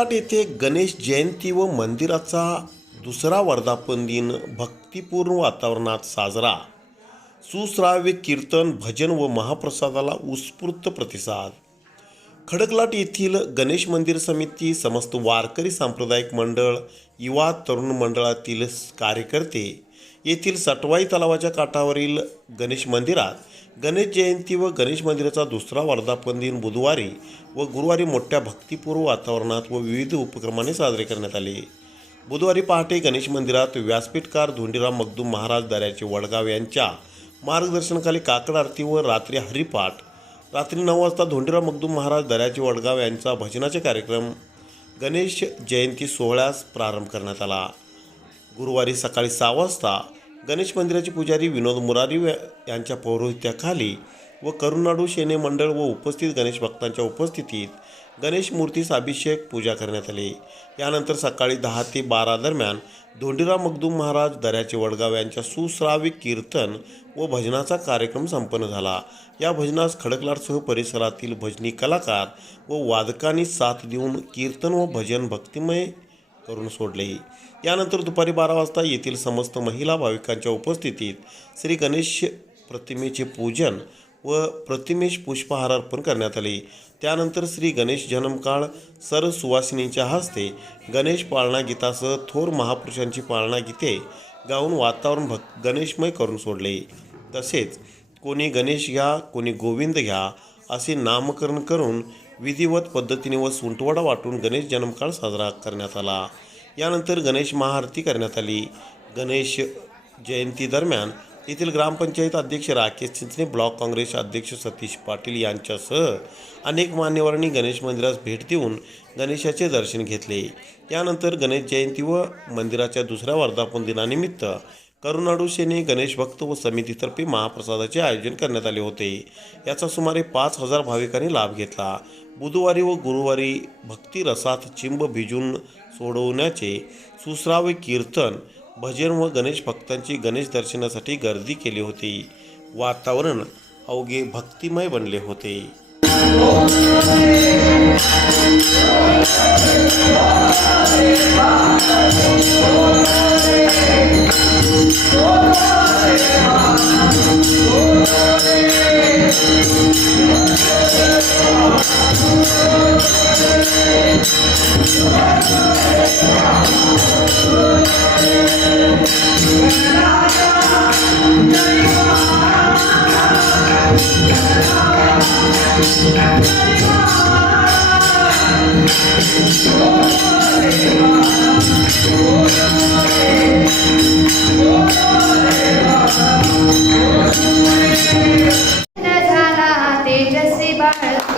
खडकलाट येथे गणेश जयंती व मंदिराचा दुसरा वर्धापन दिन भक्तिपूर्ण वातावरणात साजरा. सुश्राव्य कीर्तन, भजन व महाप्रसादाला उत्स्फूर्त प्रतिसाद. खडकलाट येथील गणेश मंदिर समिती, समस्त वारकरी सांप्रदायिक मंडळ, युवा तरुण मंडळातील कार्यकर्ते येथील सटवाई तलावाच्या काठावरील गणेश मंदिरात गणेश जयंती व गणेश मंदिराचा दुसरा वर्धापन दिन बुधवारी व गुरुवारी मोठ्या भक्तिपूर्व वातावरणात व विविध उपक्रमाने साजरे करण्यात आले. बुधवारी पहाटे गणेश मंदिरात व्यासपीठकार धोंडीराम मगदूम महाराज दर्याचे वडगाव यांच्या मार्गदर्शनाखाली काकड आरती व रात्री हरिपाठ. रात्री 9 वाजता धोंडीराम मगदूम महाराज दर्याचे वडगाव यांचा भजनाचे कार्यक्रम गणेश जयंती सोहळ्यास प्रारंभ करण्यात आला. गुरुवारी सकाळी 6 वाजता गणेश मंदिराचे पुजारी विनोद मुरारी यांच्या पौरोहित्याखाली व करुणाडू शेने मंडळ व उपस्थित गणेश भक्तांच्या उपस्थितीत गणेश मूर्तीस अभिषेक पूजा करण्यात आली. यानंतर सकाळी 10 ते 12 दरम्यान धोंडीराम मगदूम महाराज दर्याचे वडगाव यांच्या सुश्राव्य कीर्तन व भजनाचा कार्यक्रम संपन्न झाला. या भजनास खडकलाटसह परिसरातील भजनी कलाकार व वादकांनी साथ देऊन कीर्तन व भजन भक्तिमय करून सोडले. यानंतर दुपारी 12 वाजता येथील समस्त महिला भाविकांच्या उपस्थितीत श्री गणेश प्रतिमेचे पूजन व प्रतिमेस पुष्पहार अर्पण करण्यात आले. त्यानंतर श्री गणेश जन्मकाळ सर सुवासिनींच्या हस्ते गणेश पाळणा गीतासह थोर महापुरुषांची पाळणा गीते गाऊन वातावरण गणेशमय करून सोडले. तसेच कोणी गणेश घ्या, कोणी गोविंद घ्या असे नामकरण करून विधिवत पद्धतीने व सुंटवडा वाटून गणेश जन्मकाळ साजरा करण्यात आला. यानंतर गणेश महाआरती करण्यात आली. गणेश जयंती दरम्यान येथील ग्रामपंचायत अध्यक्ष राकेश चिंचणे, ब्लॉक काँग्रेस अध्यक्ष सतीश पाटील यांच्यासह अनेक मान्यवरांनी गणेश मंदिरास भेट देऊन गणेशाचे दर्शन घेतले. यानंतर गणेश जयंती व मंदिराच्या दुसऱ्या वर्धापन दिनानिमित्त करुणाडू सेने गणेश भक्त व समितीतर्फे महाप्रसादाचे आयोजन करण्यात आले होते. याचा सुमारे 5,000 भाविकांनी लाभ घेतला. बुधवारी व गुरुवारी भक्ती रसात चिंब भिजून सोडवण्याचे सुश्राव्य कीर्तन, भजन व गणेश भक्तांची गणेश दर्शनासाठी गर्दी केली होती. वातावरण अवघे भक्तिमय बनले होते. तेजस्वी बाळक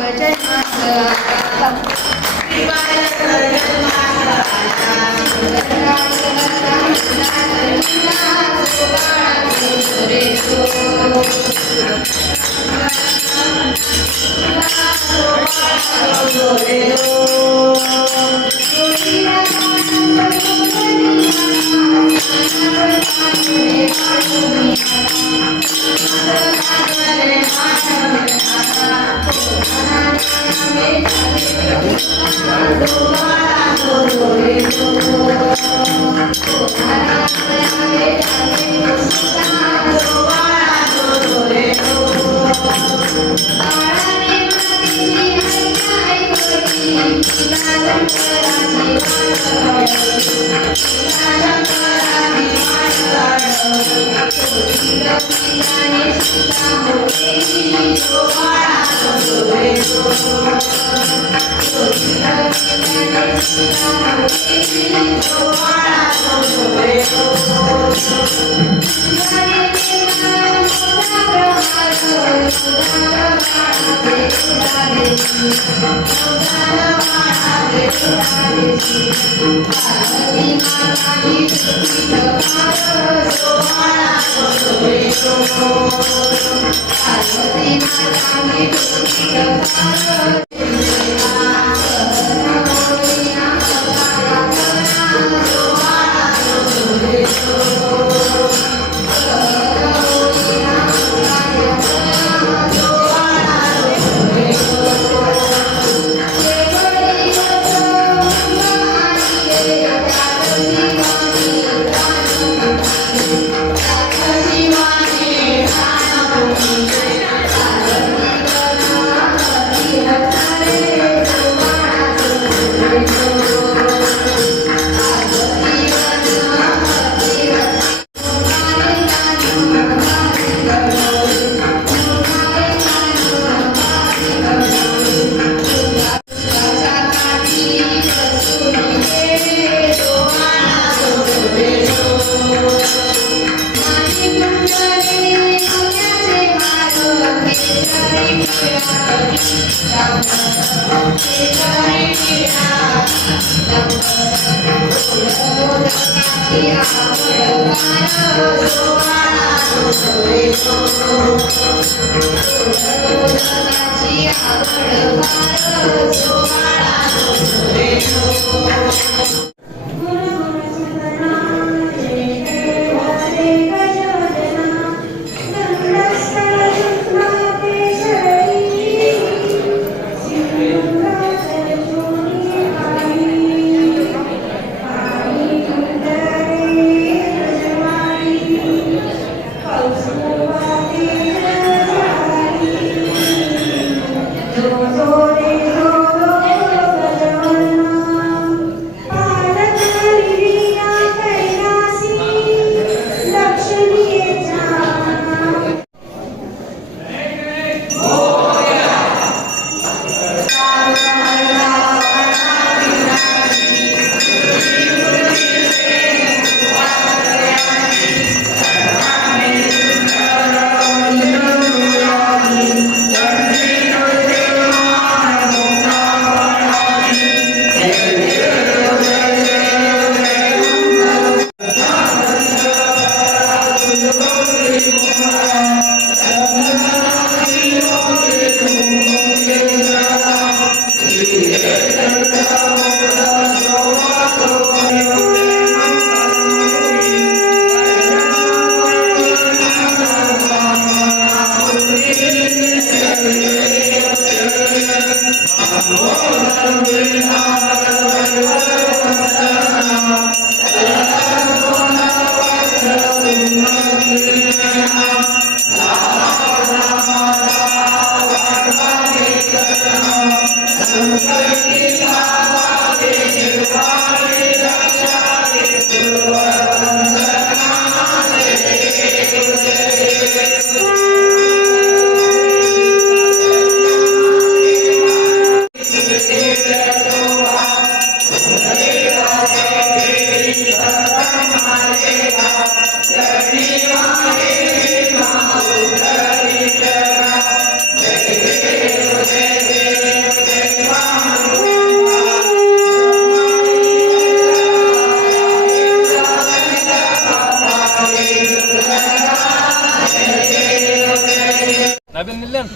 नवीन निल्लन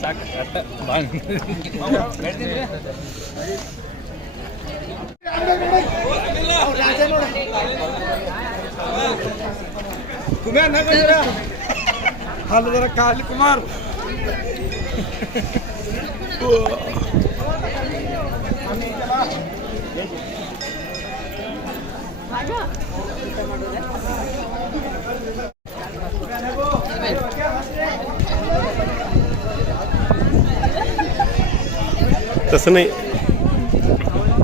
साक आता भांग भेट दे रे कुमार ना जरा हाल जरा काल कुमार तसं नाही